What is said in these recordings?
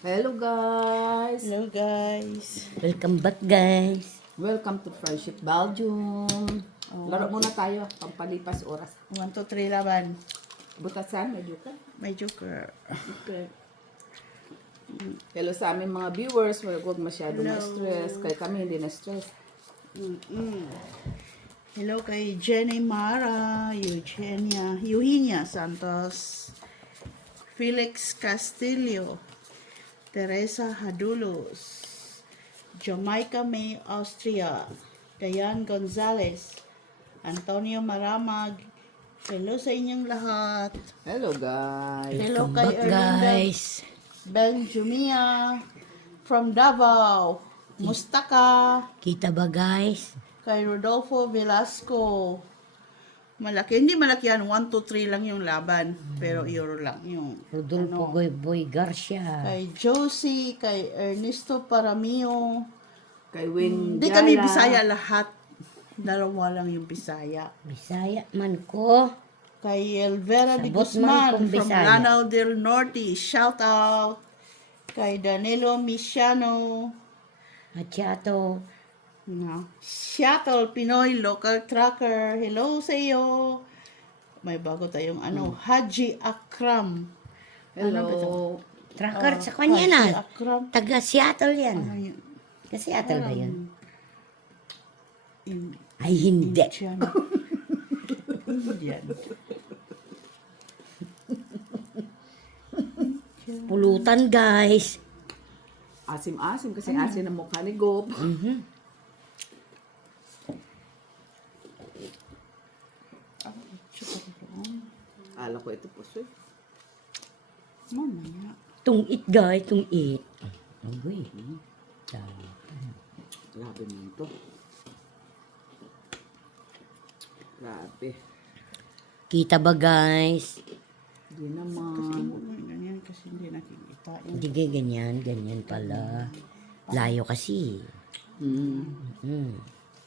Hello guys! Hello guys. Welcome back, guys. Welcome to Friendship Belgium. Laro muna tayo, pampalipas oras. 1, 2, 3 laban. Butasan, medyo ka. May joker. Okay. Hello sa aming mga viewers, huwag masyado ma-stress. Kaya kami hindi na-stress. Hello kay Jenny Mara, Eugenia Santos, Felix Castillo, Teresa Hadulos, Jamaica May, Austria, Dayan Gonzalez, Antonio Maramag. Hello sa inyong lahat. Hello guys! Hello Welcome kay back, Erlinda guys. Benjumia from Davao. Musta ka? Kita ba, guys? Kay Rodolfo Velasco. Malaki. Hindi malaki yan. 1, 2, 3 lang yung laban. Pero euro lang yung Rodolfo Boy Garcia. Kay Josie, kay Ernesto Paramio. Kay Win Hindi kami Bisaya lahat. Dalawa lang yung Bisaya. Bisaya man ko. Kay Elvera de Sabot man Guzman kung from Bisaya. Lanao del Norte. Shout out. Kay Danilo Misiano. Machiato. No. Seattle Pinoy Local Tracker. Hello sa iyo. May bago tayong Haji Akram. Ano ba ito? Hello! Tracker sa kanya na. Haji Akram. Taga Seattle yan. Ano yun? Taga Seattle ba yun? In- Ay, hindi. Indian. Indian. Pulutan, guys. Asim-asim kasi asim ang mukha ni Gop. Kala ko ito po siya. Mamaya. Tungit, guys. Tungit. Agoy. Dami. Grabe mo ito. Grabe. Kita ba, guys? Hindi naman. Ganyan kasi hindi nakikita. Hindi ganyan. Ganyan pala. Layo kasi.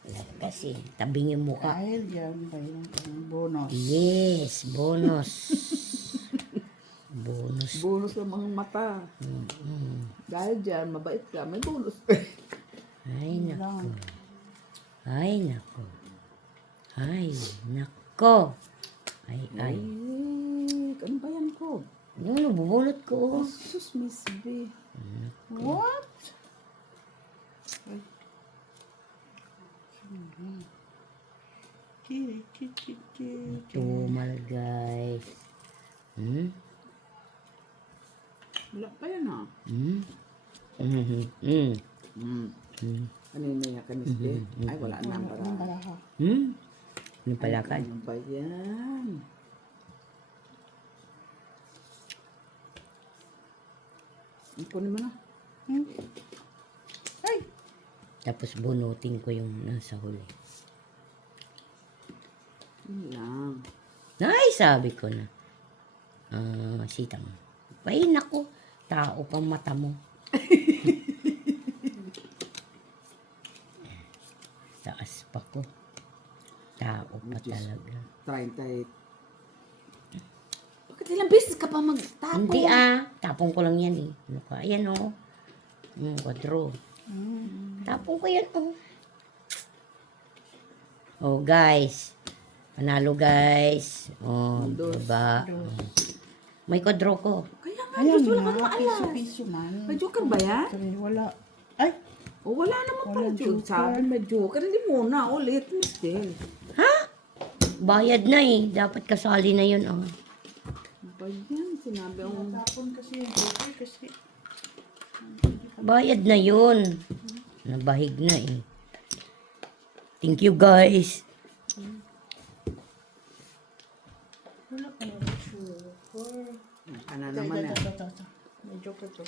Layo kasi. Tabing yung mukha. Dahil yan ba yung bonus? Yes, bonus. Bonus. Bonus ng mga mata. Dahil dyan, mabait ka, may bonus. Ay, nako. Ay, nako. Ay, nako. Ay. Ay, ano ba yan ko? Ano, bubulot ko. Sus, Miss B. What? Tumal, guys. Wala pa yan ha. Kanina yan ka, Miss B. Ay, wala na para. Ano pala ka? Ano ba yan? Kunin mo na. Ay! Tapos bunutin ko yung nasa huli. Yun lang. Ay, sabi ko na. Sitang. Ay, nako. Tao pang mata mo. Taas pa ko. Tao pa talaga. 30. Bakit ilang beses ka pa magtapo? Hindi tapong ko lang yan eh. Ano ka? Ayan o. Kwadro. Tapong ko yan o. Oh guys. Panalo guys. Oh, diba? May kwadro ko. Kaya nga, Ayan Diyos, wala ka nga, naman alas. piso-piso man. May joker ba yan? Wala. Ay! O, wala naman pala Walang joker. joker. Sabi may joker. Hindi muna. Ulit, Miss Del. Ha? Bayad na eh. Dapat kasali na yun. Oh. Ba yan? Sinabi ang... Tapon kasi yung joker kasi. Bayad na yun. Nabahig na eh. Thank you guys. Wala ka na joker. Ano naman yan? Ito. May joker to.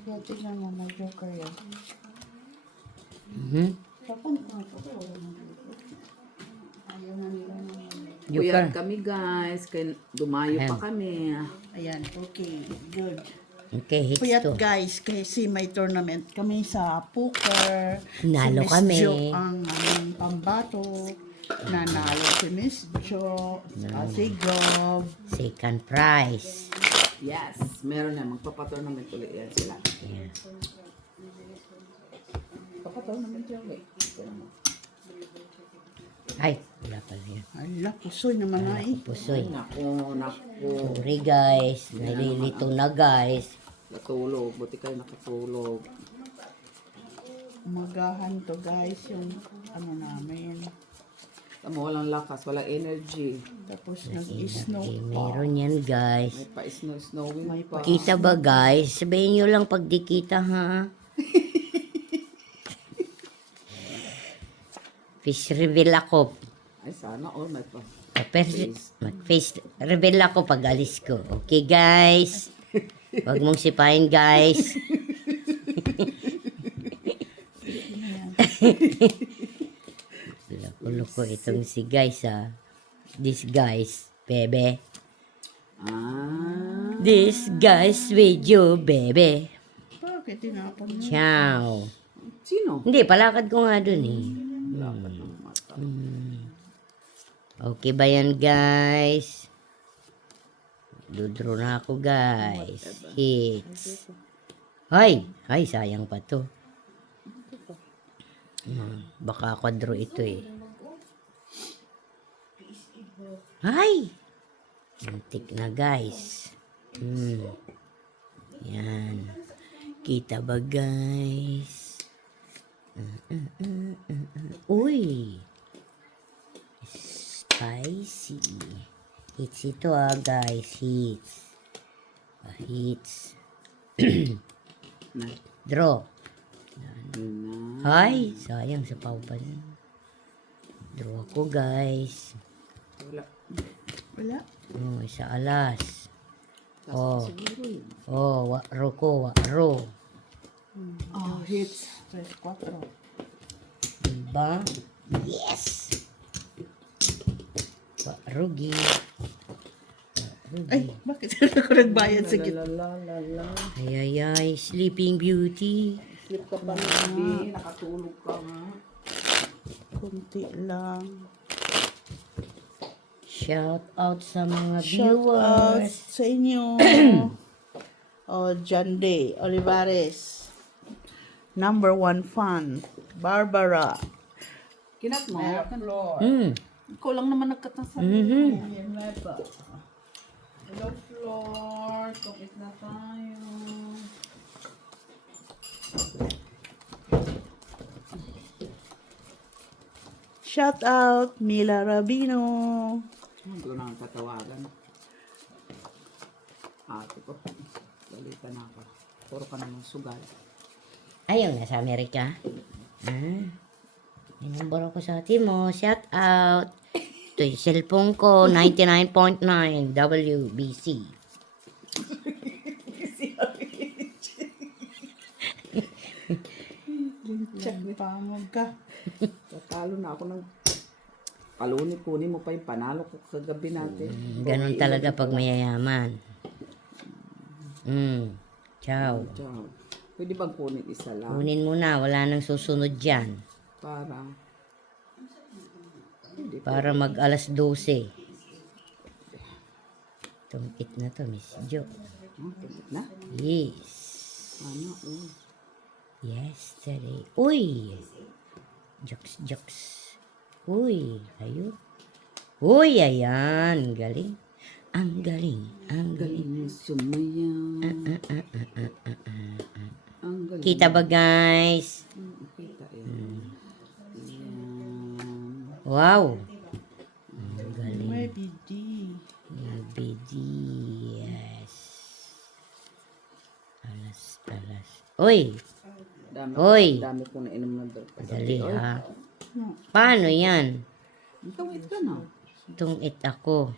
Kaya tignan mo, may joker yan. Tapon ko na joker. Wala na joker. Ayaw na nila naman. Kuyan Joker. kami guys. Kaya dumayo pa kami. Ayan, okay. Good. Okay, hits Puyat to. guys, kasi may tournament kami sa poker. Nalo Miss kami. Jo ang aming pambato. Nanalo si Miss Jo. Si Gob. Second prize. Yes, meron na. Magpapatournament ulit yan sila. Yeah. Papatournament yan ulit. Ay, wala pala yan. Ala, pusoy naman na eh. Pusoy. Naku. Sorry guys, nalilito na guys. Natulog. Buti kayo nakatulog. Umagahan to guys yung ano namin. Tamo, walang lakas, walang energy. Tapos nag-snow Eh, pa. meron yan guys. May pa-snowing pa. Kita ba guys? Sabihin nyo lang pag di kita ha. Fish reveal ako. Ay, sana all may pa. Mag-face reveal ako pag alis ko. Okay guys? Huwag mong sipahin guys. Loko-loko itong si guys ha. This guys, bebe. Ah. This guys with you, bebe. Bakit tinapon mo? Ciao. Sino? Hindi, palakad ko nga dun eh. Lapat ng mata. Okay ba yan, guys? Dudro na ako, guys. Hits. Ay, sayang pa to. Baka kwadro ito eh. Ay! Antik na, guys. Yan. Kita ba, guys? Uy! Spicy. Hits ito guys. Hits. Hits. Draw. Ay, sayang sa pau pa rin. Draw ako guys. Wala. Wala. Oh, isa alas. Oh. Siguro yun. Oh, wakro ko, wakro. Oh, hits. 3-4. Diba? Yes! Wakrugi. Ay, bakit ako nagbayad sa gitna? La. Ay, Sleeping Beauty. Sleep ka pa nabi. Nakatulog ka nga. Kunti lang. Shout out sa mga Shout out viewers. sa inyo. Oh, John Day Olivares. Number 1 fan. Barbara. Kinat mo. Ikaw lang naman nagkatasabi. Hello, Flor. Tukit na tayo. Shout out Mila Rabino. Hindi ko na ang tatawagan. Ate ko. Balita na ako. Puro ka naman sugal. Ayaw na sa Amerika. May number ako sa atin mo. Shout out. Ito yung cellphone ko. 99.9 WBC. Pamog ka. Tatalo na ako ng paluni-puni mo pa yung panalo ko kagabi natin. Ganon talaga pag mayayaman. Ciao. Ciao. Pwede bang kunin isa lang? Kunin mo na. Wala nang susunod dyan. Para mag alas 12. Tumpit na to, Miss Jo. Tumpit na? Yes. Ano? Yesterday. Uy! Jokes. Uy, ayun. Uy, ayan. Galing. Ang galing. Galing sumayaw. Ang galing. Kita ba, guys? Kita yan. Wow. Ang galing. May BD. BD. Yes. Alas. Uy! Dami ko na inom na doon. Dali ha. Paano yan? Tungit ka na. Tungit ako.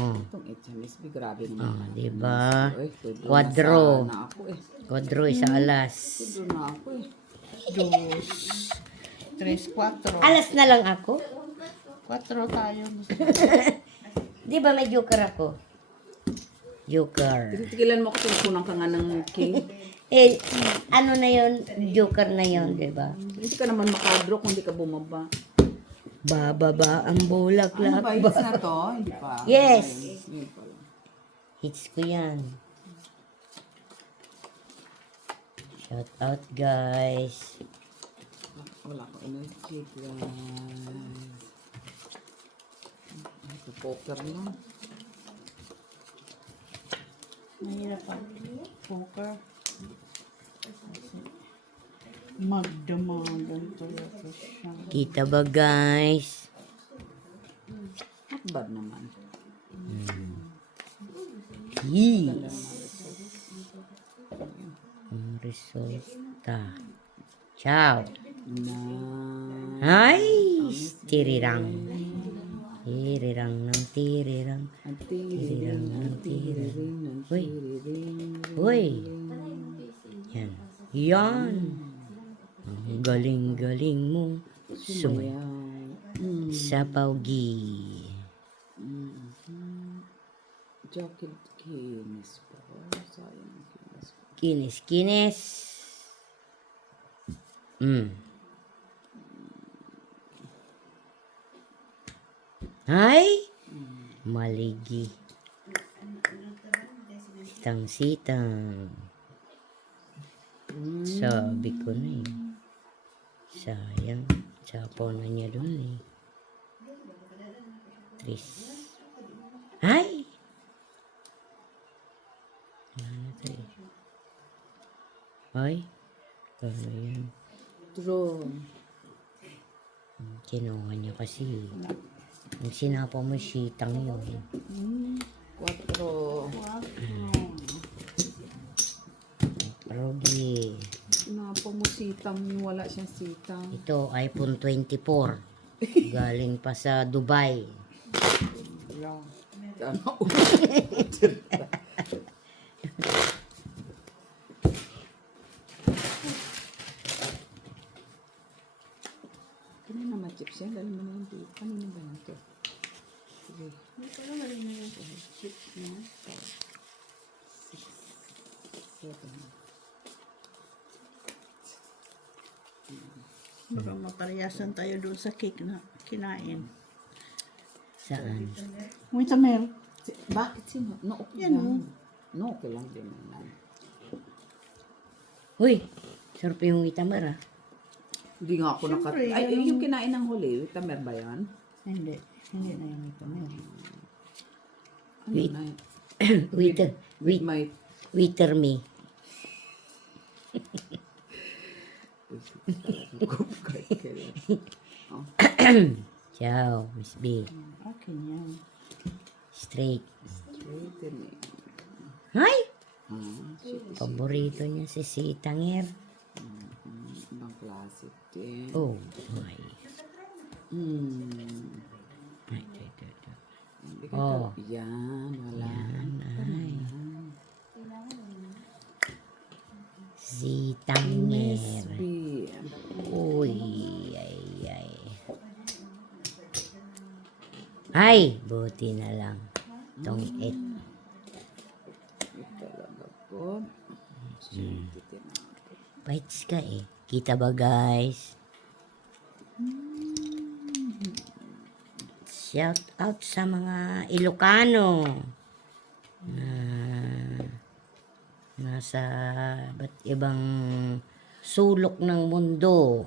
Oh. Tungit siya, Miss B. Grabe naman. Diba? Uy, tudlo Quadro. na ako eh. Quadro isa alas. Tudlo na ako eh. 3-4. Alas na lang ako? 4 tayo. Di ba may joker ako? Joker. Titigilan mo ako kung kunang ka nga ng king. Eh, ano na yun? Joker na yun, di ba? Hindi ka naman makadraw kung hindi ka bumaba. Bababa ang Ano bulaklak. ba? Hits na to? Hindi pa. Yes. Yun pala. Hits ko yan. Shout out, guys. Wala ko energy, guys. Poker na. Mahirap pa. Poker. Magdamagan talaga siya. Kita ba, guys? Not bad naman. Yes. Ang resulta. Ciao. Na. Ay! Tirirang. Tirirang ng tirirang. Ang tiriring, ang tiriring, ang Uy. tiriring. Uy! Yan. Yan! Ang galing-galing mo. Sumayaw. Sa paugi. Jacket kinis pa. Sayang kinis pa. Kinis-kinis. Ay! Maligi. Sitang-sitang. Sabi ko na eh. Sayang. Sapaw na niya dun eh. Tris. Ay! Ano to eh? Ay! Ano yan? Draw. Kinuha niya kasi. Ang sinapaw mo sitang yun. 4. Rogi. Sinapa mo sitang, wala siyang sitang. Ito, iPhone 24. Galing pa sa Dubai. Ano? Kanina ma-chips yan, dahil mo na yung dito. Kanina ba yan ito? Sige. Chips na. 6, 7. Baka maparehasan tayo doon sa cake na kinain. Saan? Wait a minute. Bakit sino? No, okay Yan, lang. No, okay lang din naman. Uy! Sarap yung itamar ah. Hindi nga ako Siyempre, Ay, yan yung kinain ng huli, tamer ba yan? Hindi. Hindi na yung wait a minute. Ano Wait. na yun? Waiter. With my... Waiter me. Kahit kailan. Ciao, Miss B. Akin yan. Straight. Wait a minute. Ay! Shit. Paborito niya si Sitanger. Ibang klase din. Oh, my. Ay, ito. Hindi ka Oh. Yan, wala. Ay. Sitanger. B. Uy, ay. Ay, buti na lang. Tong it. Talaga po. Bites ka eh. Kita ba guys? Shout out sa mga Ilocano na nasa ba't ibang sulok ng mundo.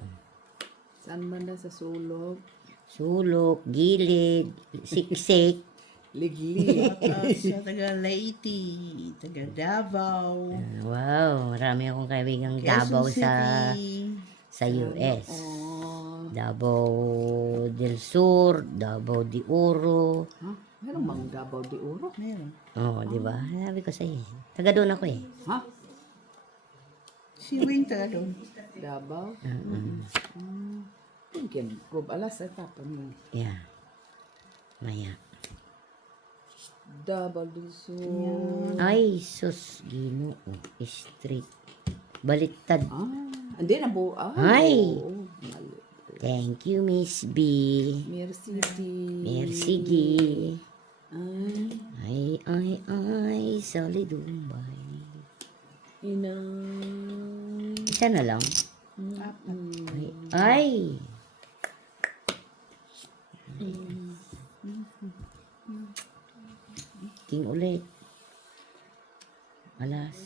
Saan banda sa sulog? Sulok, gilid, siksik. Liglig. Sa taga Leyte, taga Davao, Wow, marami akong kaibigang Davao Quezon City. sa US. Oh. Davao del Sur, Davao de Oro. Ha? Meron bang Davao de Oro? Meron. Oh, di ba? Sabi ko sa'yo. Taga doon ako eh. Ha? Si Wing taga doon. Davao? Thinking, kung alas ay tapon mo. Yeah. Maya. Davao del Sur. Ay, sus, Ginoo. Street. Baliktad. Hindi na po. Ay! Oo, mali. Thank you, Miss B. Merci. Merci, G. Ay. Ay, Solidumbay. Inang. Isa na lang. Apat. Ay! King ulit. Alas.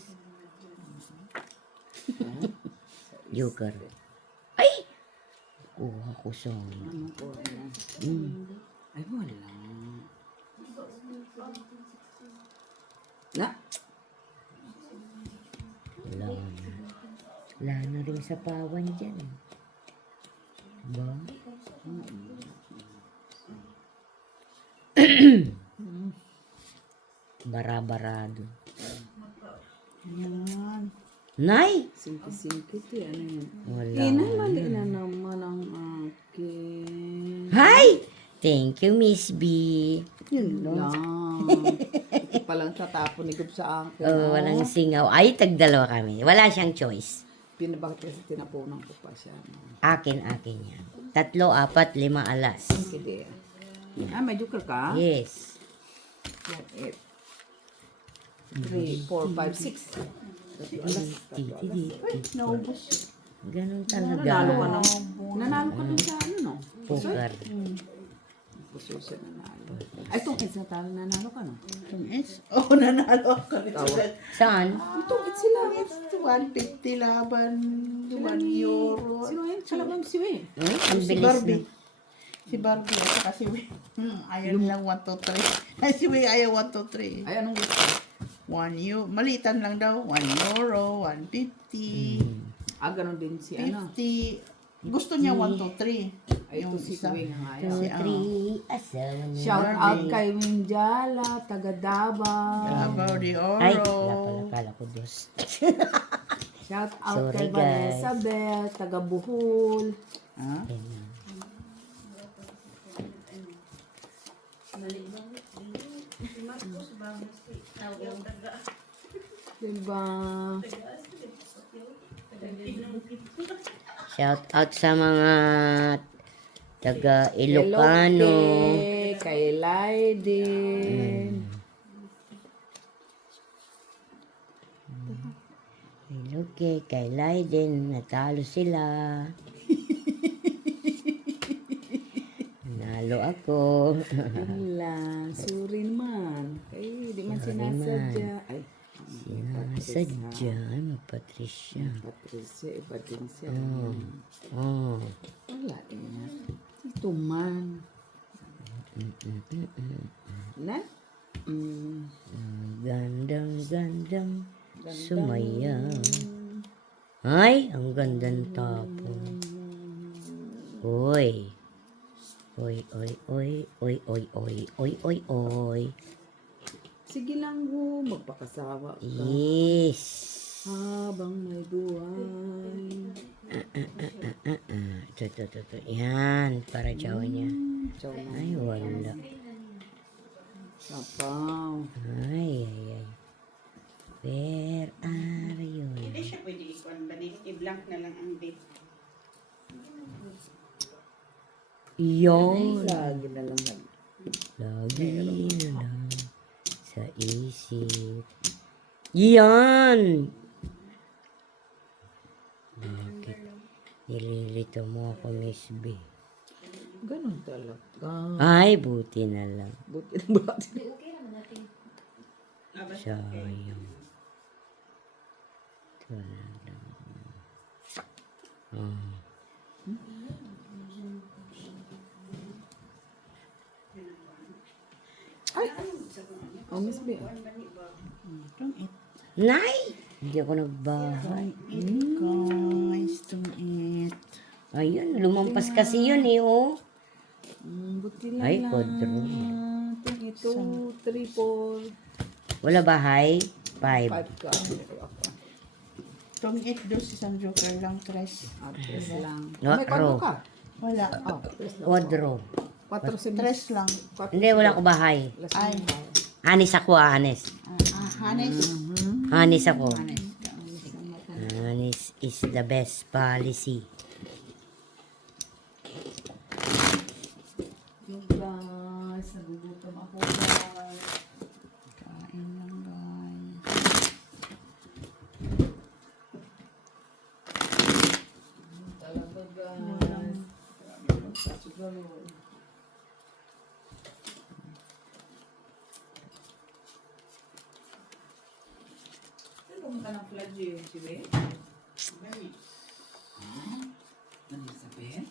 Joker. Ay! Kuha ko sa... Ano ko? Ay, wala. Na? Wala na. Wala na rin sa pawan dyan. Ba? Bara-barado. Yan. Nay! Simple-simple ito. Ano yun? Wala. Mali na naman ang akin. Hi! Thank you, Miss B. Yun lang. Ito palang tatapon ni Gub sa akin. Oh, walang singaw. Ay, tagdalawa kami. Wala siyang choice. Pinabakit kasi tinapunan ko pa siya. Akin yan. 3, 4, 5 alas. Hindi. Ah, may joker ka? Yes. Yan, 8. 3, 4, 5, 6. Alas. Naubos. Ganun Nanalo ka talaga. na. Nanalo ka dun sa ano, no? Poker. Puso siya nanalo. Ay, itong Eds na talo, nanalo ka, no? Itong S. Oh, nanalo ako nito. Saan? Itong Eds sila. 150 laban. 1 euro. Sino yun? Sila bang si Wei? Eh, ang Si bilis Barbie. na. Si Barbie at saka si Wei. Ayaw nilang 1, 2, 3. Ay, si Wei ayaw 1, 2, 3. Ay, anong gusto? 1 euro. Malitan lang daw. 1 euro. 150. Ah, ganun din si ano. 50. Gusto niya 1, 2, 3. Ay, ito si Wei nga ayaw. 2, 3, asawa niya. Shout out kay Winjala, taga Davao. Davao de Ay, Oro. kala ko dos. Shout out Sorry, kay guys. Vanessa Bell, taga Bohol. Ah? Diba? Shout out sa mga taga Ilocano. Elote, kay Laiden. Iloke, kay Leiden, natalo sila. Nalo ako. Yun lang. Sorry naman. Ay, di man sinasadya. Ay, Sinasadya, ay Patricia. Patricia, iba din siya. Oh. Wala eh. Ito man. Na? Gandang sumaya. Ay, ang gandang tapo. Oy. Oy. Sige lang ho, magpakasawa ka. Yes. Habang may buhay. Ito. Yan, para jawa niya. Ciao lang. Ay, wala. Sapaw. Ay. Where are you? Hindi siya pwede i-blank na lang ang date. Yon. Lagi na lang. Lagi na lang sa isip. Yan! Bakit nililito mo ako, Miss B? Ganon talaga. Ay, buti na lang. Buti na buti. Sayang. Ito na lang. Oh. Oh, Miss B. Itong it. Nay! Hindi ako nagbahay. Guys, itong it. Ayun, lumampas kasi yun eh, oh. Buti na Ay, lang. kodro. Ito, 3, 4, Wala bahay? 5. 5 ka. Itong it dos isang joker lang, tres. Tres lang. No, May kwadro ka? Wala. Oh, tres lang. Quadro. 4 si Tres lang. Hindi, wala ko bahay. Ay. Anis ako, anis. Hanes. Anis ako. Anis is the best policy. Yung guys, nagugutom ako guys. Kain lang, guys. Ano ka ng flagyo yung si Ben? Ano sabihin?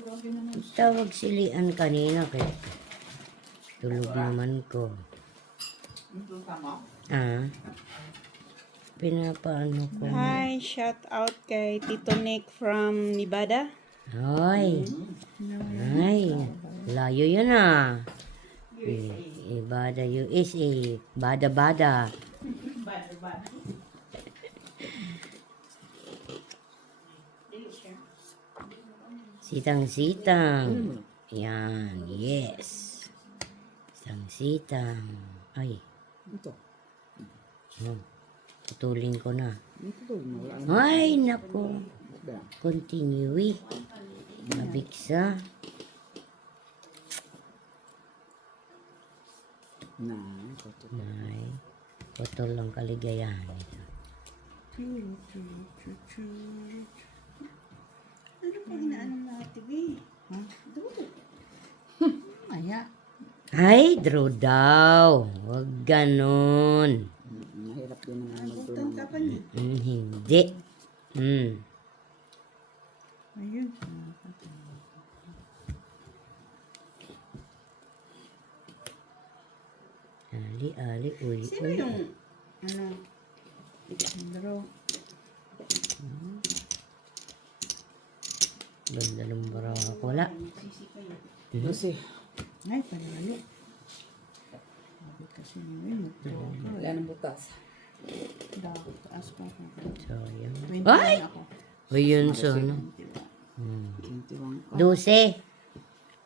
Grabe naman. Tawag silian kanina kay tulog naman ko. Ito tama. Ah, pinapaano ko. Hi, shout out kay Tito Nick from Nevada. Ay, ay, layo yun ah. Bada USA, bada. Sitang. Yan, yes. Sitang. Ay, Ito. putulin ko na. Ito. Wala. Ay, nako. Ba? Continue. Mabigsa. Na. Ito. Ay, putol lang kaligayahan ito. Ano pa inaano natin, eh? Ha? Maya. Ay, draw daw. Huwag ganon. Mahirap din naman Nagutan ka pa niya. Hindi. Ayun. Ali, uy. Sino yung, ano, Alejandro? Ganda ng baraka. Wala. Kasi. Ay, panalo. Sabi kasi nyo, Wala nang butas. dapat taas pa ako. Sayang. 21 Ay! ako. O yun, so, no? 21. 12.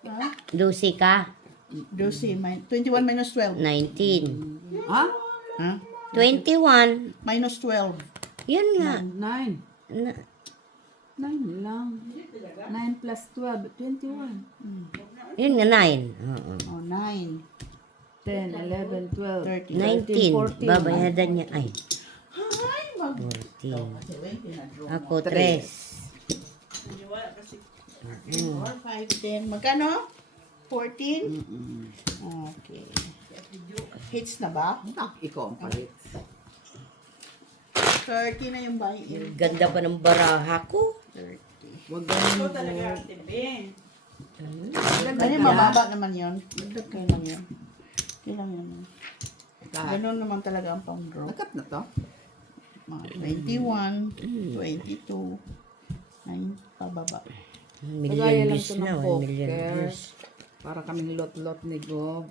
Ha? 12 ka. 21 minus 12. 19. Ha? Ha? 21. Minus 12. Yan nga. 9. Na, 9 lang. 9 plus 12. 21. yun nga, 9. Oo. Oh, 9. 10, 11, 12. 19. 14. Babayadan niya. Ay, Ay, mag... 14. Pinadro. Ako, 3. 4, 5, 10. Magkano? 14? Okay. Hits na ba? Ikaw ang palit. 30 na yung buy-in. Ganda pa ng baraha ko. 30. Huwag ganun. Ano mababa naman yun? Okay lang yun. Okay lang yun. Ganun naman talaga ang pang-draw. Nakat na to? Mga 21, 22, 9, pababa. Million Kagaya lang views to na. ng 1 million poker. views. Para kaming lot-lot ni Gob.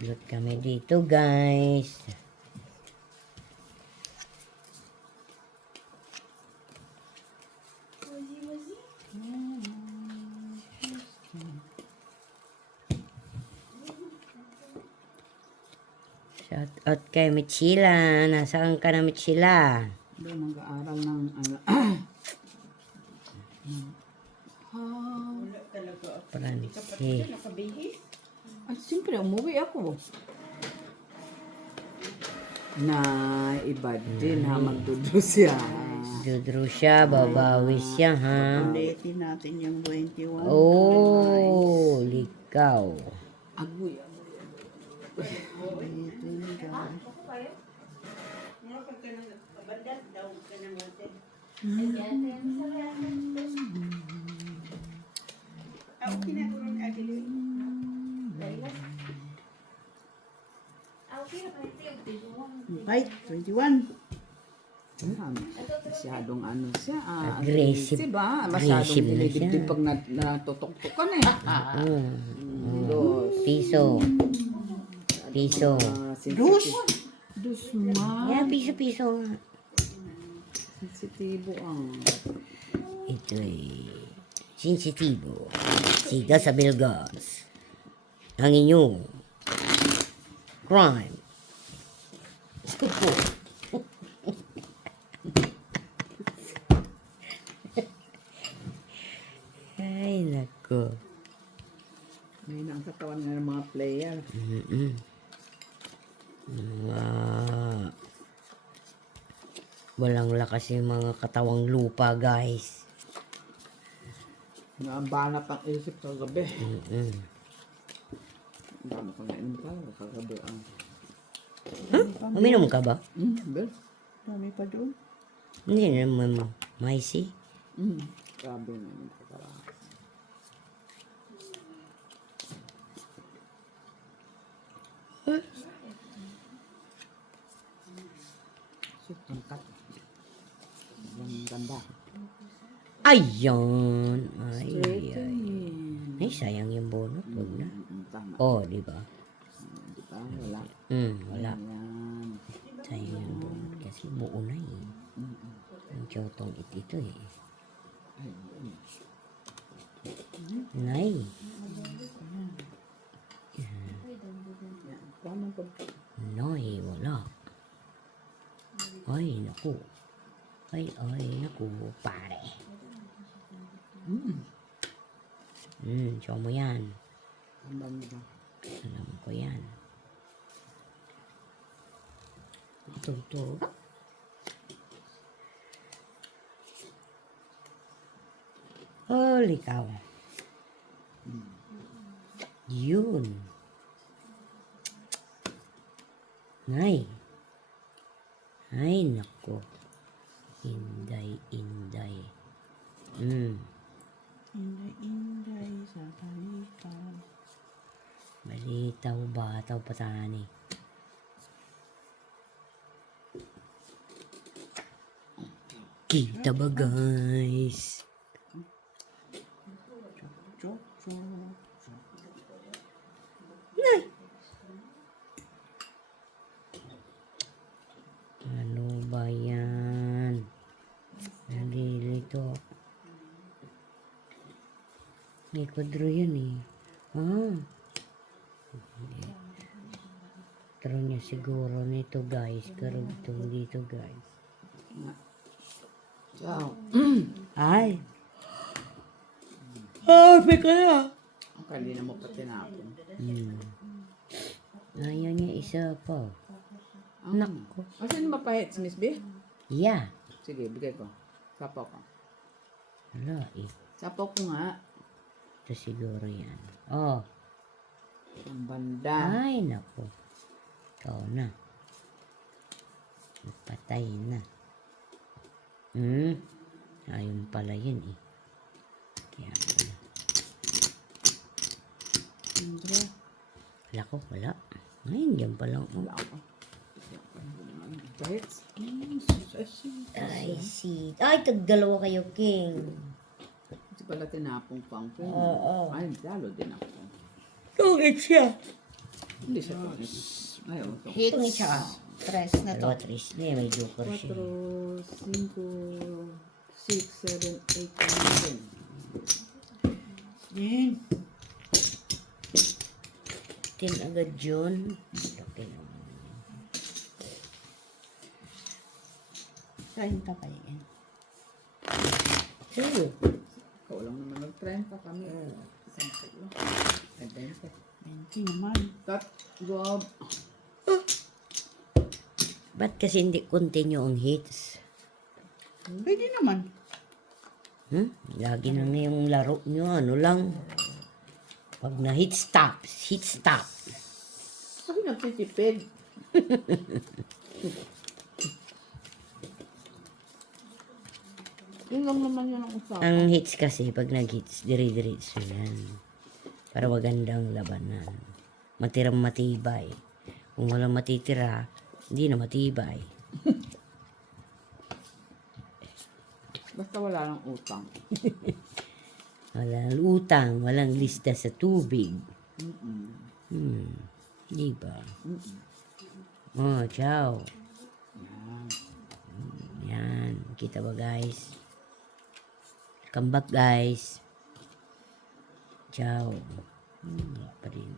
Lot kami dito, guys. Shout out kay Michila. Nasaan ka na, Michila? Doon nag-aaral ng ano. Francis. Ay, siyempre, umuwi ako. Na iba din ha, magdudu siya. Dudro siya, babawi siya, ha? Ulitin natin yung 21. Oh, likaw. Agoy. Ulitin ka. Bite, 21. Masyadong ano siya. Aggressive. Ba? Masyadong Aggressive na dinidibdib siya. pag natutok-tok ka na eh. Dos. Piso. Piso. Dus. Dus ma. Yeah, piso-piso nga. Sensitibo ang. Ito ay sensitibo. Siga sa Bilgas. Ang inyong crime. Ay, nako. May na ang katawan nga ng mga player. Walang lakas yung mga katawang lupa, guys. Naambana pang isip sa gabi. Mm-mm. Ang dami ko nainom pa sa gabi. Uminom ka ba? Bel? Dami pa doon. Hindi naman maisi. Grabe nainom ko para. Sutong kat. Ang ganda. Ayan. Ay, ay. Straighten. Ay, sayang yung bunot. Wag na. Tama. Oh, di ba? Di ba? Wala. Wala. Ayan. Sayang yung bunot kasi buo na eh. Ang chotong ito eh. Nay. Tama pa. Nay, wala. Ay, naku. Ay, naku, pare. Show mo yan. Ang banda. Alam ko yan. Ito. Holy cow. Yun. Nay. Ay, nako. Inday. Inday sa balikan. Balitaw, bataw, patani. Kita ba, guys? Chok. Ano ba yan? Nalilito. May kwadro yan eh. Taro niya siguro nito guys. Karugtong dito guys. Ciao. Ay! Happy ka na! Hindi na mo pa tinapon. Ayaw niya isa pa. Nako. Asan mapahit si Miss B? Yeah. Sige, bigay ko. Sapaw ko. Wala eh. Sapaw ko nga. Ito siguro yan. Oh. Ang banda. Ay, nako. Ikaw na. Patay na. Ayun pala yun eh. Kaya pala. Wala ko, wala. Ay, yan pala. Wala ako. Kahit. Ay, si... Ay, tagdalawa kayo, King. Hindi pala tinapong pang ko. Oo. Ay, lalo din ako. Tungit siya. Hindi siya pangit. Ay, ito. Tungit siya. Tres na to. Dalawa, tres na. May joker siya. 4, 5, 6, 7, 8, 9, 10. Yan. 10 agad yun. Okay naman. Kain ka kayo yan. Sa'yo. Ikaw lang naman nag-30 kami. Isang kilo. Ay, 20. 20 naman. Tat, Rob. Ba't kasi hindi continue ang hits? Pwede naman. Lagi na nga yung laro nyo. Ano lang. Pag na hit stop. Hit stop. Kasi nagtitipid. Yun lang naman yun ang usapan. Ang hits kasi, pag nag-hits, dire-diretso yan. Para magandang labanan. Matirang matibay. Kung walang matitira, hindi na matibay. Basta wala nang utang. Walang utang, walang lista sa tubig. Di ba? Oh, ciao. Yan. Kita ba, guys? Come back, guys. Ciao. Wala pa rin.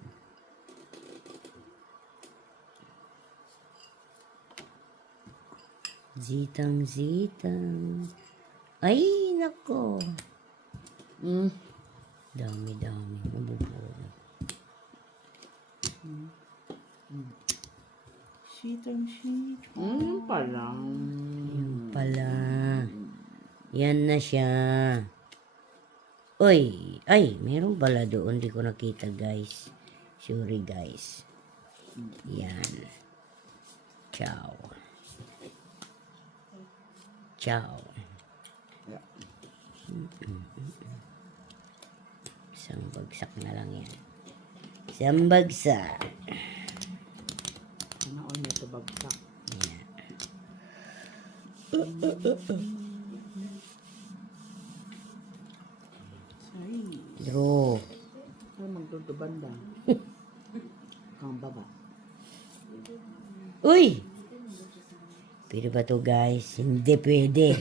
Zitang. Ay, nako. Dami. Mabubuo. Sitang sheet. Pala. Pala. Yan na siya. Uy, ay, meron pala doon. Di ko nakita, guys. Sorry, guys. Yan. Ciao. Ciao. Yeah. Isang bagsak na lang yan. Isang bagsak. Ano o niya ito bagsak? Yan. Ay. Draw. Ay, magdudubanda. Kang baba. Uy! Pwede ba to, guys? Hindi pwede.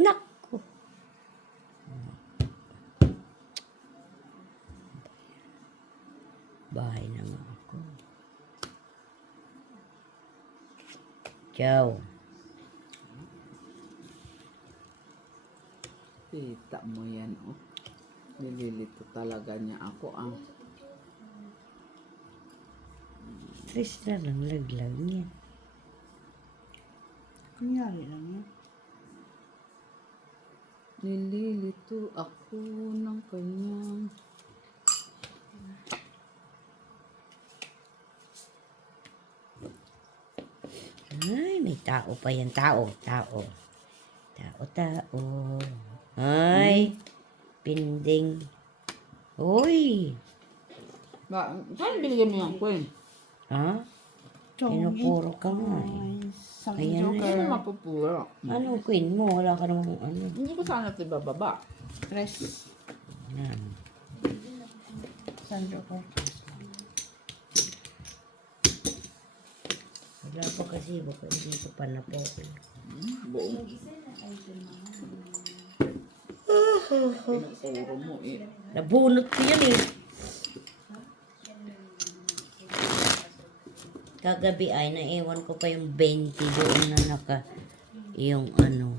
Naku! Bahay na nga ako. Ciao. Kita mo yan, oh. Nililito talaga niya ako, ah. Tris na lang, laglag niya. Kunyari lang yan. Nililito ako ng kanyang... Ay, may tao pa yan. Tao. Tao. Ay, pinding. Uy. Saan binigyan mo yung Queen? Ha? Pinupuro ka nga eh. Isang Ayan na joker. Ano mapupuro? Anong queen mo? Wala ka namang ano. Hindi ko sana ito bababa. Tres. Yan. Isang joker. Wala pa kasi. Baka hindi ko pa napokin. Buong. Pinupuro mo eh. Nabunot ko yan eh. Kagabi ay naiwan ko pa yung 20 doon na naka yung ano.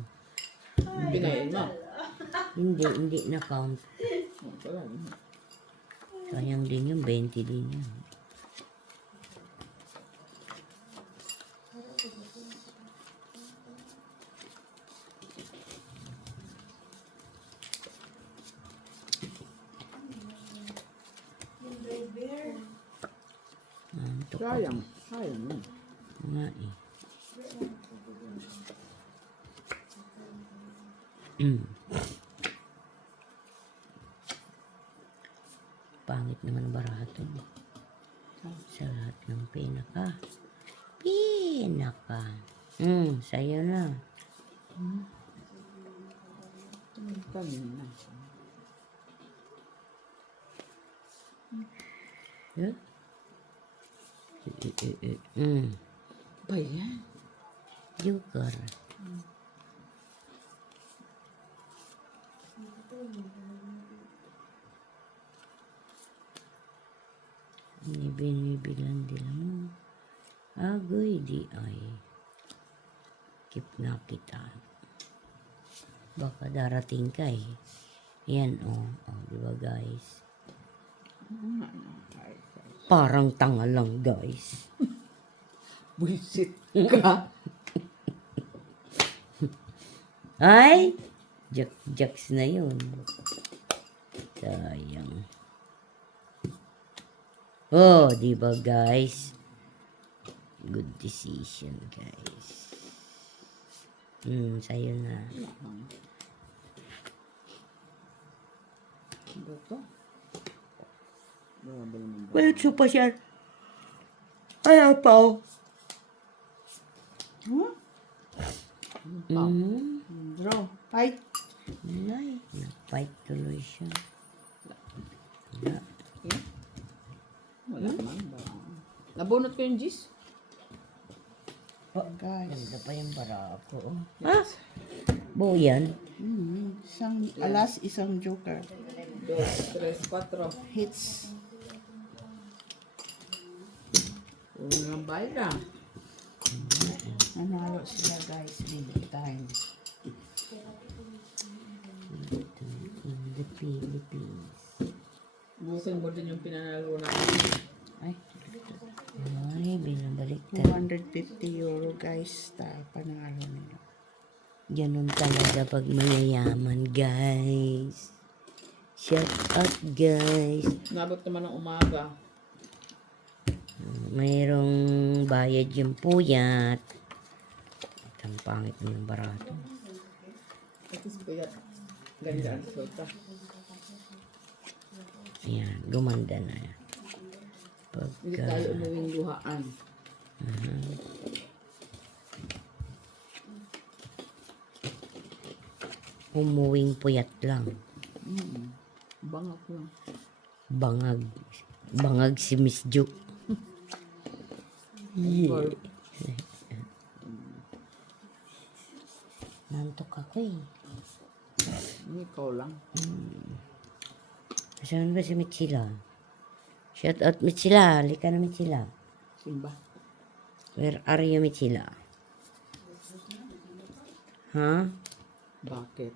Pinayin mo. Hindi na count. Wala. Sayang din yung 20 din yan. Antok ako Sayang. Sayang mo. nga eh. Mm. Pangit naman ang barato. Sa lahat ng pinaka. Sa'yo na. Kanina. Yeah? Ba yan? Joker. Binibilan nila mo. Agoy di ay. Keep na kita. Baka darating ka eh. Yan oh. Oh, di ba guys? Parang tanga lang guys. Buisit ka. Ay! Jaks na yun. Sayang. Oh, di ba guys? Good decision guys. Sa'yo na. Ano to? Well, pa siya. Ayaw pa oh. Draw. Fight. Ay, na-fight tuloy siya. Wala. Wala naman ba? Nabunot ko yung G's? Oh, Guys. ganda pa yung barako. Oh. Ah! Buo yan. Isang alas, isang joker. 2, 3, 4. Hits. Unang baila. Nanalo sila guys. Big time. In the Philippines. Busin mo din yung pinanalo na. Ay, Ay, binabaliktad. 250 euro guys. Panalo nila. Ganun talaga pag mayayaman, guys. Shut up, guys. Nabot naman ng umaga. Mayroong bayad yung puyat. Ang pangit mo yung barato. At least payat. Ganda ang suota. Ayan, gumanda na. Hindi Pagka... tayo umuwing luhaan. Umuwing puyat lang. Bangak lang. Bangag. Bangag si Miss Ju. Or, Nantok ako eh. ikaw lang. Saan ba si Michila? Shout out Michila. Halika na Michila. Simba. Where are you Michila? Ha? Bakit?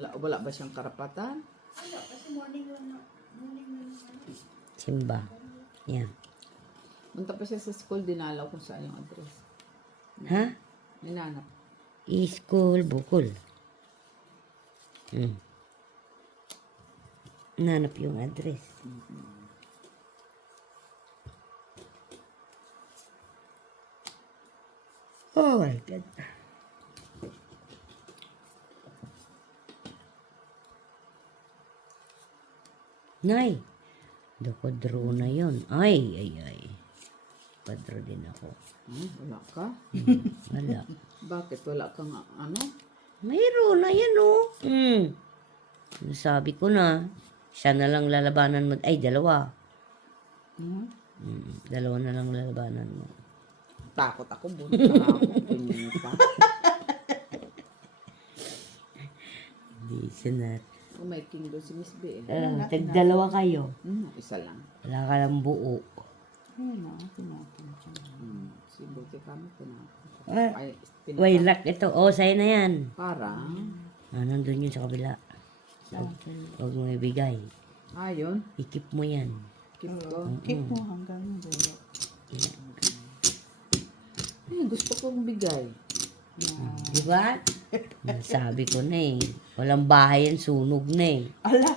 Wala ba siyang karapatan? Simba. Yan. Punta pa siya sa school, dinalaw kung saan yung address. Ha? Ninanap. School Bukol. Nanap yung address. Oh my God. Nay, dokodro na yun. Ay. Padro din ako. Wala ka? Wala. Bakit? Wala kang ano? Mayroon na yan oh. Sabi ko na, siya na lang lalabanan mo. Ay, dalawa. Dalawa na lang lalabanan mo. Takot ako, bunta ako. Tingin pa. Hindi, sinat. Kung may king doon si Miss B. Tagdalawa kayo. Isa lang. Wala ka lang buo. Ayun na, tinapon ko. Si Buti kami tinapon. Ah, Ay, Way luck ito. Oh, sa'yo na yan. Parang, Nandun yun sa kabila. Huwag mo ibigay. yun. Ikip mo yan. Keep ko. Keep mo hanggang dulo. Ay, gusto kong bigay. Di ba? Sabi ko na eh. Walang bahay yan, sunog na eh. Ala,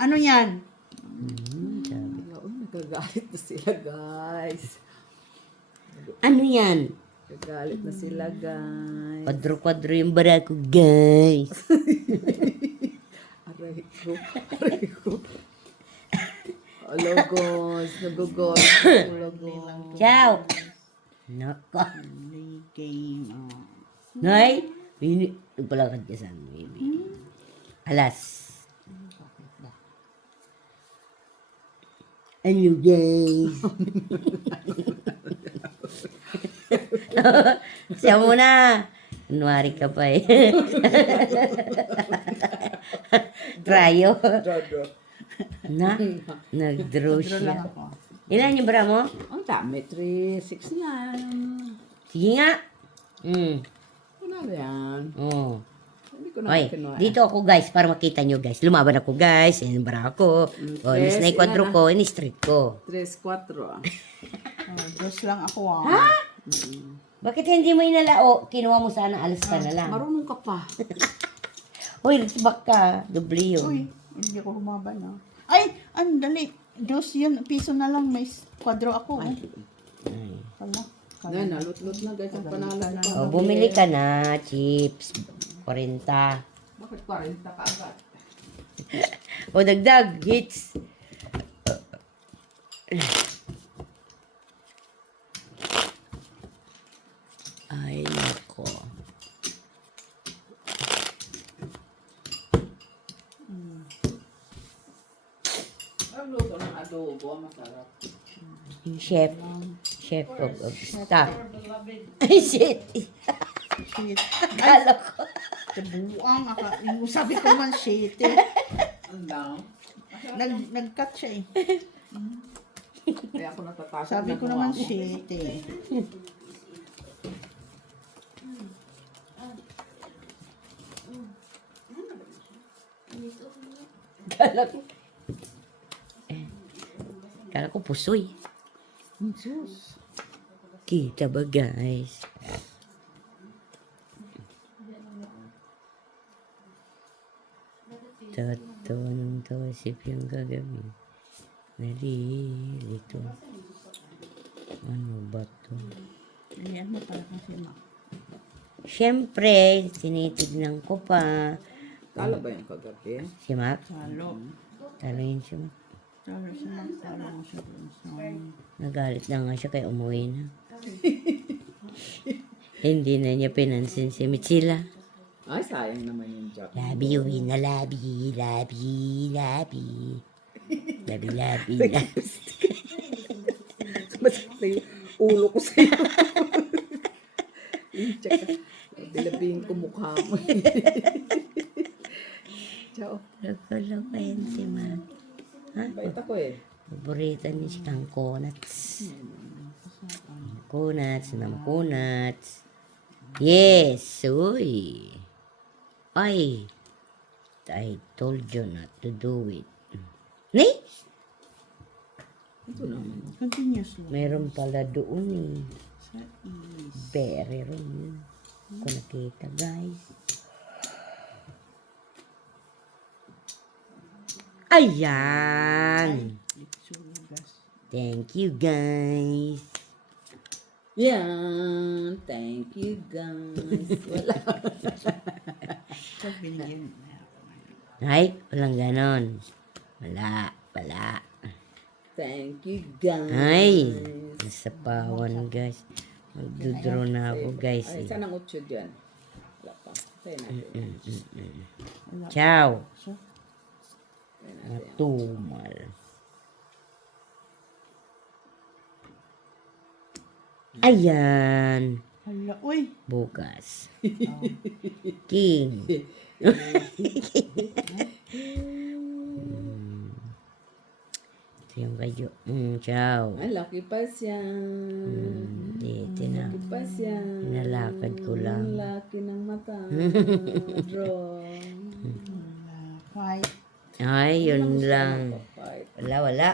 ano yan? Sabi. Nagagalit na sila, guys. Ano yan? Nagagalit na sila, guys. Kwadro-kwadro yung bara ko, guys. Aray ko. Aray ko. Hello, guys. Nag-guys. Hello, guys. Ciao! Nako. Game. Nay, nagpalakad ka saan, baby. Alas. Ano, guys? Siya muna. Kunwari ka pa eh. Trayo. Na, nag-draw siya. Ilan yung bra mo? Ang dami. 3, 6 yan. Sige nga. Ano yan? Oh. Hindi ko na Oy, kinuha. dito ako guys, para makita nyo guys. Lumaban ako guys. Yan yung bra ko. O, Yes, inis na ikwadro ilan ko, inis street ko. 3, 4. Dos lang ako Bakit hindi mo inalao? Kinuha mo sana, alas ka na lang. Marunong ka pa. Uy, back ka. Doble yun. Uy, hindi ko lumaban na. Ay, andali. Dos yun, piso na lang. May kwadro ako. Ay. Wala. Nay, nalut-lut na guys. Ang panalo ko. O, bumili ka na, chips. 40. Bakit 40 ka agad? O, dagdag, hits. Ay, nako. Ang luto ng adobo, masarap. Yung chef of staff. Ay, shit. Shit. Kala ko. Kabuang. Yung sabi ko man shit eh. Ang lang. Nag-cut siya eh. Kaya ako natatakot. Sabi ko naman shit eh. Kala ko pusoy. Sus. Kita ba guys? Tatawa ng tawa si Piyang kagabi. Nalilito. Ano ba to? Ayan mo pala kasi ma. Siyempre, tinitignan ko pa. Talo ba yung kagabi? Si Mac? Talo. Talo yun si Mac. Talo si Mac. Talo mo siya dun sa... Nagalit na nga siya kaya umuwi na. Hindi na niya pinansin si Michila. Ay, sayang naman yung job. Labi, uwi na labi, labi, labi. Labi, labi, labi. Masakit na yung ulo ko sa'yo. Tsaka, dilabing ko mukha mo. Ciao. Loko-loko yan si Mac. Ha? Bait ako eh. Paborito niya si Kang Konats. Konats, Konats. Yes, uy. Ay, I told you not to do it. Ni? Ito naman. Continuous lang. Meron pala doon eh. Sa is. Very rin. Kung nakita guys. Ayan. Itsugas. Thank you guys. Yan. Thank you guys. Wala. So, binigyan na ako. Ay, walang ganon. Wala, wala. Thank you guys. Ay, nasa pawan guys. Magdodraw na ako guys Ay, eh. saan ang utso dyan? Wala pa. Tayo natin. Ciao. So, Matumal. Ayan. hala, uy. Bukas. King. Ito yung kayo. Ciao. Ay, lucky pa siya. Dito na. Lucky pa siya. Nalakad ko lang. Laki ng mata. Draw. Five. Ay, yun lang. Five. Wala, wala.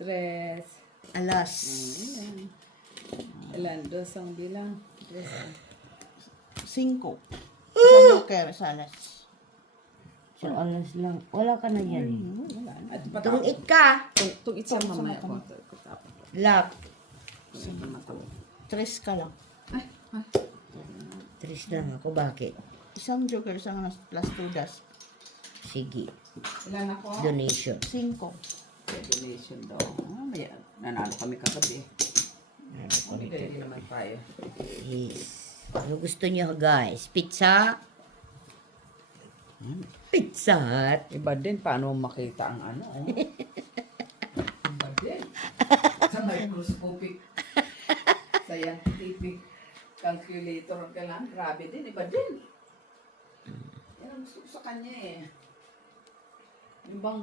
Tres. Alas. Ilan? Dos ang bilang. Dos ang. 5. Sa joker, sa alas. So, alas lang. Wala ka na yan eh. Wala. At pa Tung ika. Itong itsa mamaya ko. Lock. Tres ka lang. Tris lang ako. Bakit? Isang joker, isang alas, plus 2 das. Sige. Ilan ako? Donation. 5. Donation daw. May nanalo kami kagabi. Bigay naman tayo. Yes. Ano gusto niyo guys? Pizza? Pizza Hut? Iba din, paano makita ang ano? Iba din. Sa microscopic, scientific calculator ang kailangan. Grabe din, iba din. Yan ang gusto ko sa kanya eh. Yung bang...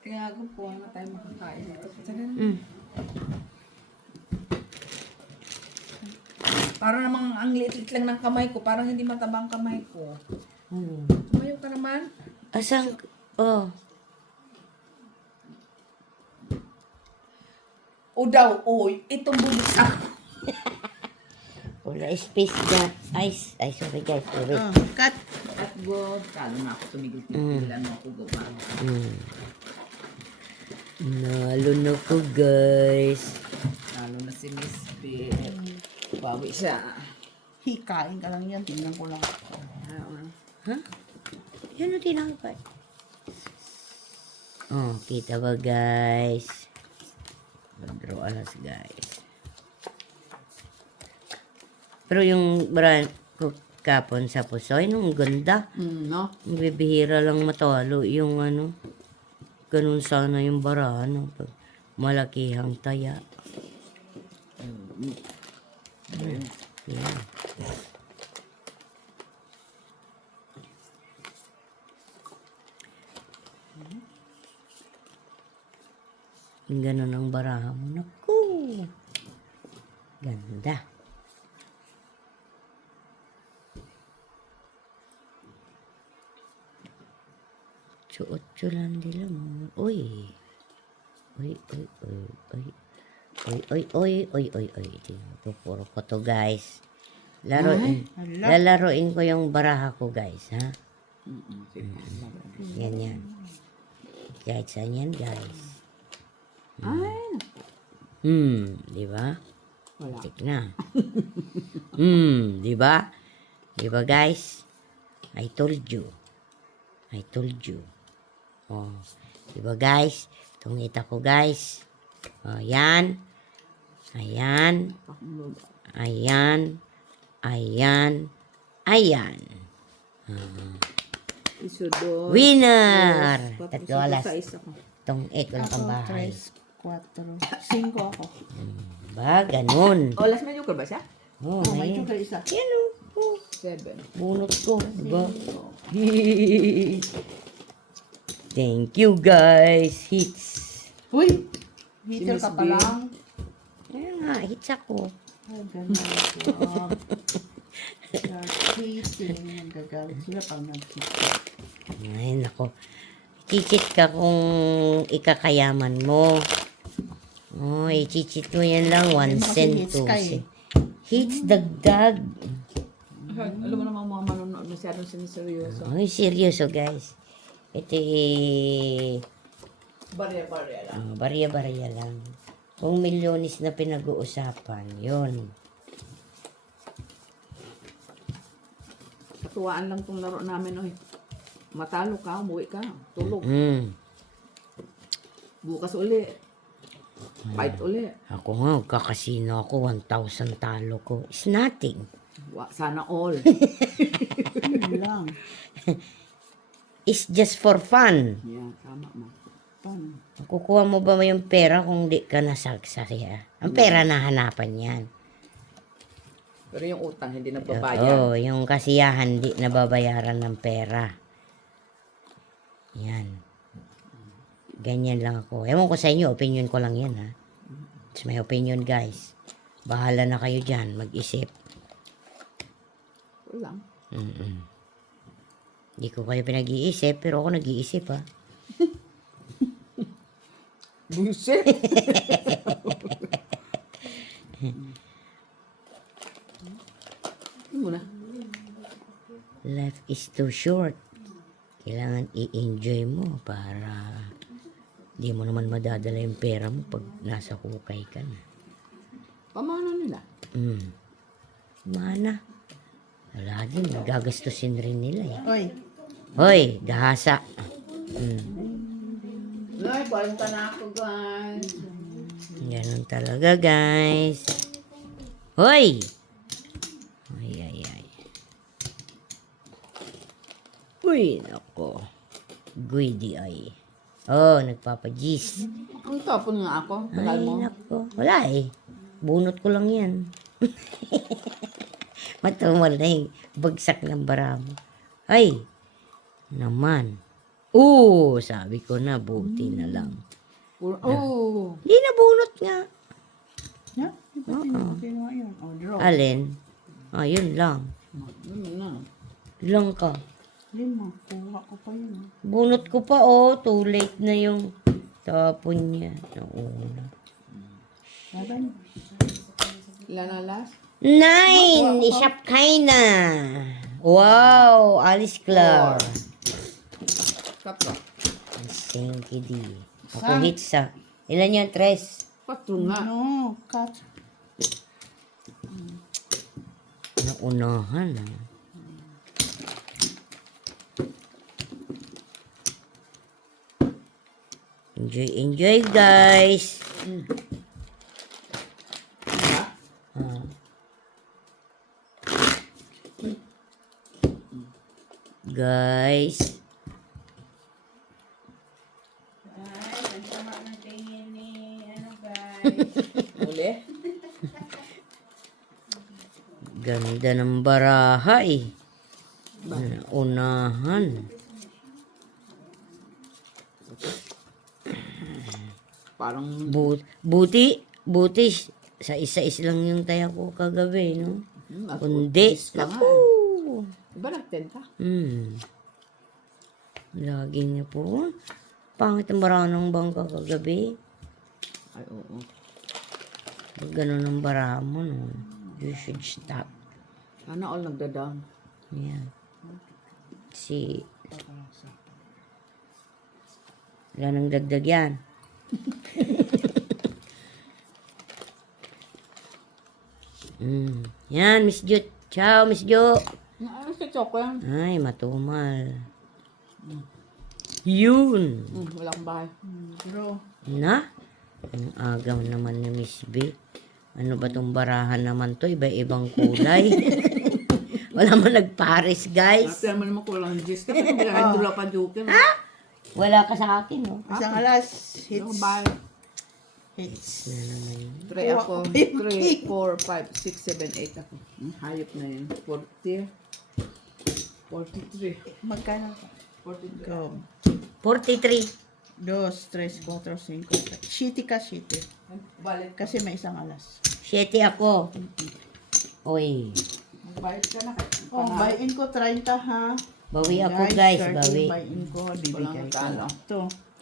Kaya po, na tayo makakain. Parang namang ang liit-liit lang ng kamay ko. Parang hindi mataba ang kamay ko. Tumayo ka naman. Asang... Oh. O daw, oy, itong bumagsak. Wala space dyan. Ay, sorry guys. Sorry. Cut. At God, talo na ako tumigil-tigilan mo ako gawa. Nalo na ko guys. Talo na si Miss B. Bawi siya. Hikain ka lang yan. Tingnan ko lang. Ha? Yan ang tinangkad. Oh, kita ba guys? Draw alas guys. Pero yung brand ko kapon sa pusoy, nung ganda. No? Bibihira lang matalo yung ano. Ganun sana yung barahan. Pag malakihang taya. Yeah. Ganun ang barahan mo. Naku! Ganda. Ocho lang nila mo. Uy. Uy. Tingnan to. Puro ko to guys. Lalaroin ko yung baraha ko, guys, ha? Yan. Kahit saan yan, guys. Ay, Di ba? wala. Tik na. Di ba? Di ba, guys? I told you. Oh, di ba, guys? Tungita ko, guys. Oh, yan. Ayan. Iso 2. Winner! Tapos Tatlo alas. sa isa ko. Itong 8 wala pang Ako, bahay. 3, 4, 5 ako. Ba, ganun. O, last medyo ba siya? Oh, Oh, may ayun. sugar isa. Yan, oh. 7. Bunot ko, diba? Thank you, guys. Hits. Uy! Hitter Miss ka pa B. lang. Ayan nga, hits ako. Ay, ganun. Wow. Cheating. Nagagalit sila pang nag-cheat. Ay, nako. Chichit ka kung ikakayaman mo. Oh, ichichit mo yan lang. 1 Kasi cent hits to. ka eh. Hits dagdag. Alam mo naman mga manonood masyadong siniseryoso. Ay, seryoso, guys. Ito Barya-barya lang. barya-barya lang. Kung milyonis na pinag-uusapan, yun. Katuwaan lang tong laro namin, oy. Matalo ka, umuwi ka, tulog. Bukas uli. Fight uli. Ako nga, kakasino ako, 1,000 talo ko. It's nothing. Sana all. Yun lang. It's just for fun. Yan, tama mo. Paano? Kukuha mo ba yung pera kung di ka nasagsaya? Ang pera na hanapan yan. Pero yung utang, hindi nagbabayad. Oo, yung kasiyahan di nababayaran ng pera. Yan. Ganyan lang ako. Ewan ko sa inyo, opinion ko lang yan, ha. It's my opinion, guys. Bahala na kayo dyan, mag-isip. Wala. Hindi ko kayo pinag-iisip, pero ako nag-iisip, ha. Bullshit. Ano muna? Life is too short. Kailangan i-enjoy mo para di mo naman madadala yung pera mo pag nasa hukay ka na. Pamano nila? Mana. Wala din. Gagastusin rin nila eh. Uy! Hoy, dahasa. Noy, kwenta na ako, guys. Ganun talaga, guys. Hoy! Ay. Uy, nako. Guidi ay. Oh, nagpapajis. Ang tapon nga ako. Ay, Tagal mo. nako. Wala eh. Bunot ko lang yan. Matumal na yung bagsak ng bara mo. Ay, naman. Sabi ko na, buti na lang. Oh. Hindi na bunot nga. Yeah? Kinuha yun. Oh, draw. Alin? Yun lang. Ano na? Lang ka. 5. Kuha ko pa yun. Bunot ko pa, too late na yung tapon niya. Nauna. 7. Ilan na last? 9! Ishap kayo na. Wow! Alice Clar. Kapra. Thank you, di. Ako hits sa. Ilan yan, Tres? 4 nga. No, cut. Naunahan, ha. Enjoy, guys. Guys. Uli? Ganda ng baraha eh. Unahan. Parang Buti sa isa-is lang yung taya ko kagabi, no? Kundi, ka nga. naku. Iba nagtenta? Lagi niya po. Pangit ang baraha ng bangka kagabi. Ay, oo. Pag ganun ang baraha mo, no? You should stop. Sana all nagdadam. Yan. Wala nang dagdag yan. Yan, Miss Jo. Ciao, Miss Jo. Ano si Choco yan? Ay, matumal. Yun. Walang bahay. Bro, Na? Ang agaw naman ni Miss B. Ano ba tong barahan naman to? Iba-ibang kulay. Wala man nagpares, guys. Pero naman ko walang gist. Kasi kung dula pa joke. Wala ka sa akin, no? isang alas. Walang Hits. bahay. Hits. 3 ako. 3, 4, 5, 6, 7, 8 ako. Hayop na yun. 40. 43. Magkano? 43. Go. 43. 2, 3, 4, 5. Shitty ka, shitty. Balik. Kasi may isang alas. 7 ako. Oy. Magbayad ka na. Oh, buy-in ko 30 ha. Bawi ako, guys. 30 Bawi. buy-in ko. Bibigay ko. natalo. Ito.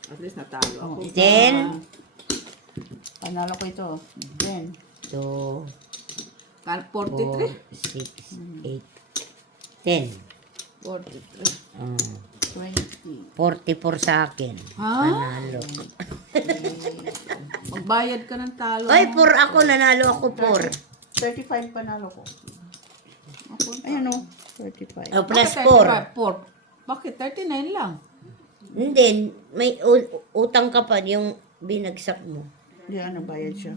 At least natalo ako. 10. Panalo ko ito. 10. 2, 4, 43. 6, 8, 10. 43. 20. 44 sa akin. Ha? Nanalo. Magbayad ka ng talo. Ay, 4 ako. Nanalo ako 4. 35 panalo ko. Ayan o. 35. Oh, plus 4. 4. Bakit? 39 lang. Hindi. May utang ka pa yung binagsak mo. Hindi, ano bayad siya.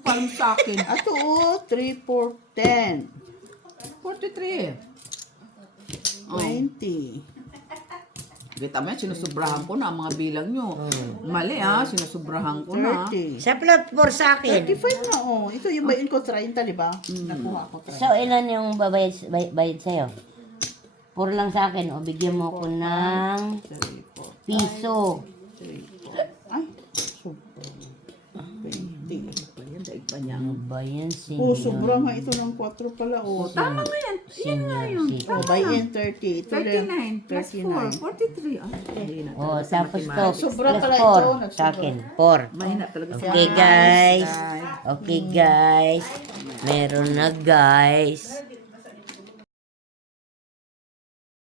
Parang sa akin. Ato o. 3, 4, 10. 43. 20. Kita mo yan, sinusubrahan ko na ang mga bilang nyo. Mali sinusubrahan ko na. 30. Sa plus 4 sa akin. 35 na oh. Ito yung buy-in ko 30, di ba? Nakuha ko 30. So, ilan yung bayad sa'yo? 4 lang sa akin. O, bigyan mo ko ng 3, 4, piso. 3, 4. Ay, sobra. 20. Ayan, daig pa niya. Ano ba yan, Oh, senior? sobra nga ito ng 4 pala. Oh, Tama nga yan. Yan nga yun. oh buy-in 30. Ito lang. 39 plus 4. 43. Ay, mahina O, talaga sa tapos to, mathematics. Sobra plus pala 4 ito, sa nagsobra. akin. 4. Mahina talaga sa Okay, guys. Okay, guys. Meron na, guys.